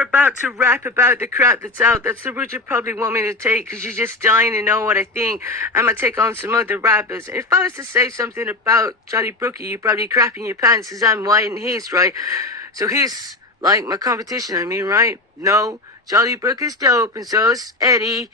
you're about to rap about the crap that's out, that's the route you probably want me to take, because you're just dying to know what I think. I'm going to take on some other rappers. If I was to say something about Johnny Brookie, you'd probably crap in your pants, because I'm white and he's right. So he's like my competition, I mean, right? No, Jolly Brook is dope, and so's Eddie.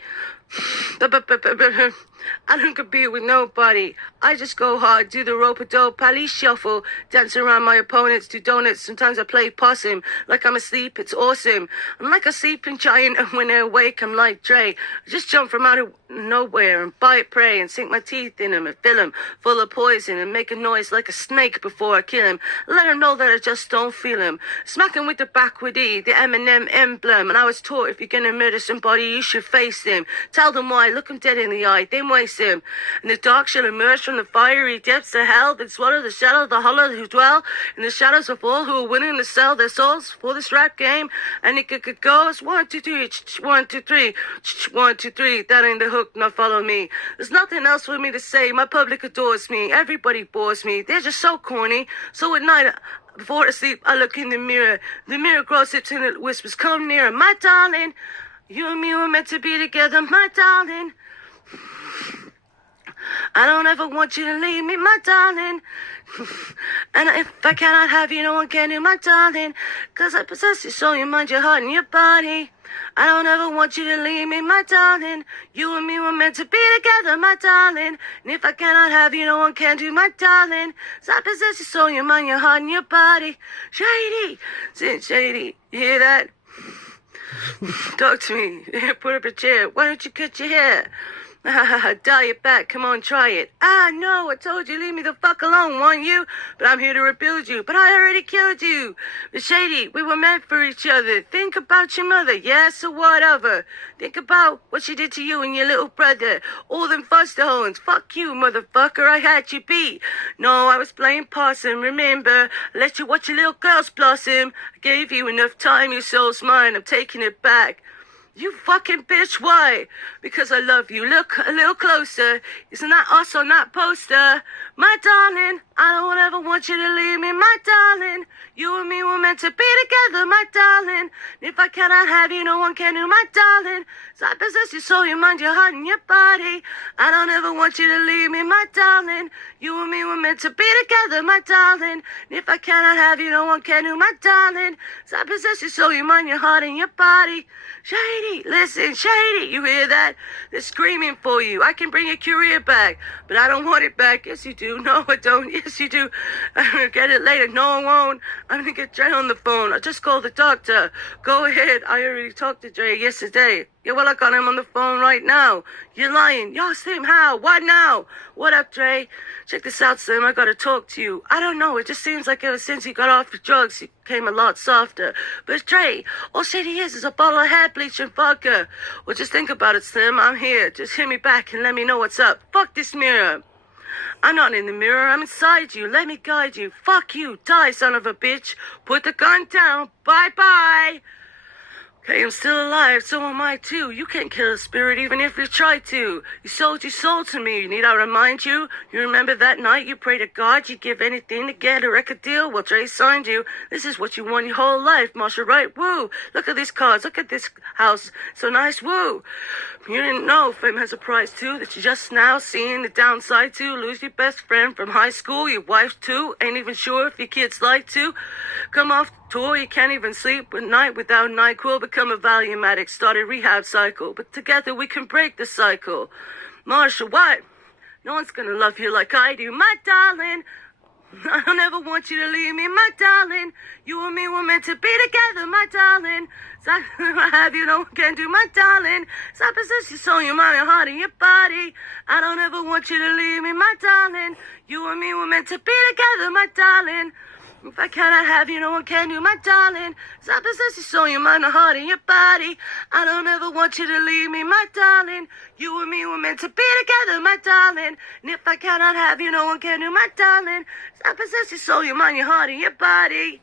I don't compete with nobody. I just go hard, do the rope-a-dope, pally shuffle, dance around my opponents, do donuts. Sometimes I play possum, like I'm asleep, it's awesome. I'm like a sleeping giant, and when I awake, I'm like Dre. I just jump from out of nowhere and bite prey and sink my teeth in him and fill him full of poison and make a noise like a snake before I kill him. Let him know that I just don't feel him. Smack him with the backward E, the M&M emblem. And I was taught if you're gonna murder somebody, you should face them. Tell them why, look them dead in the eye, then waste him. And the dark shall emerge from the fiery depths of hell, then swallow the shadow of the hollow who dwell in the shadows of all who are willing to sell their souls for this rap game. And it could go as 1, 2, 3, 1, 2, 3, 1, 2, 3. That ain't the hook, now follow me. There's nothing else for me to say. My public adores me. Everybody bores me. They're just so corny. So at night, before I sleep, I look in the mirror. The mirror gossips and it whispers, come nearer, my darling. You and me were meant to be together, my darling. I don't ever want you to leave me, my darling. And if I cannot have you, no one can do, my darling. 'Cause I possess your soul, your mind, your heart, and your body. I don't ever want you to leave me, my darling. You and me were meant to be together, my darling. And if I cannot have you, no one can do, my darling. 'Cause I possess your soul, your mind, your heart, and your body. Shady, Shady, you hear that? Talk to me. Put up a chair. Why don't you cut your hair? Dye it back. Come on, try it. No, I told you, leave me the fuck alone, won't you? But I'm here to rebuild you. But I already killed you. But Shady, we were meant for each other. Think about your mother, yes, or whatever. Think about what she did to you and your little brother. All them foster homes. Fuck you, motherfucker, I had you beat. No, I was playing possum, remember? I let you watch your little girls blossom. I gave you enough time, your soul's mine. I'm taking it back. You fucking bitch, why? Because I love you. Look a little closer. Isn't that us on that poster? My darling, I don't ever want you to leave me, my darling. You and me were meant to be together, my darling. And if I cannot have you, no one can do, my darling. So I possess your soul, your mind, your heart, and your body. I don't ever want you to leave me, my darling. You and me were meant to be together, my darling. And if I cannot have you, no one can do, my darling. So I possess your soul, your mind, your heart, and your body. Shady, listen, Shady, you hear that? They're screaming for you. I can bring your career back, but I don't want it back. Yes, you do. No, I don't. Yes, you do. I'm going to get it later. No, I won't. I'm going to get Dre on the phone. I just called the doctor. Go ahead. I already talked to Dre yesterday. Yeah, well, I got him on the phone right now. You're lying. Yo, Slim, how? What now? What up, Dre? Check this out, Slim. I gotta talk to you. I don't know. It just seems like ever since he got off the drugs, he became a lot softer. But Dre, all Shady is a bottle of hair bleach and vodka. Well, just think about it, Slim. I'm here. Just hit me back and let me know what's up. Fuck this mirror. I'm not in the mirror. I'm inside you. Let me guide you. Fuck you. Die, son of a bitch. Put the gun down. Bye-bye. Okay, I'm still alive, so am I too. You can't kill a spirit even if you try to. You sold your soul to me. Need I remind you? You remember that night you prayed to God you'd give anything to get a record deal? Well, Dre signed you. This is what you want your whole life, Marshall Wright. Woo! Look at these cars. Look at this house. So nice. Woo! You didn't know fame has a price too, that you're just now seeing the downside to. Lose your best friend from high school, your wife too. Ain't even sure if your kids like to. Come off tour, you can't even sleep at night without NyQuil. Become a Valium addict, start a rehab cycle. But together we can break the cycle. Marshall, what? No one's gonna love you like I do, my darling. I don't ever want you to leave me, my darling. You and me were meant to be together, my darling. So I have you, no one can do, my darling. So I possess your soul, your mind, your heart, and your body. I don't ever want you to leave me, my darling. You and me were meant to be together, my darling. If I cannot have you, no one can do, my darling. So I possess your soul, your mind, your heart, and your body. I don't ever want you to leave me, my darling. You and me were meant to be together, my darling. And if I cannot have you, no one can do, my darling. So I possess your soul, your mind, your heart, and your body.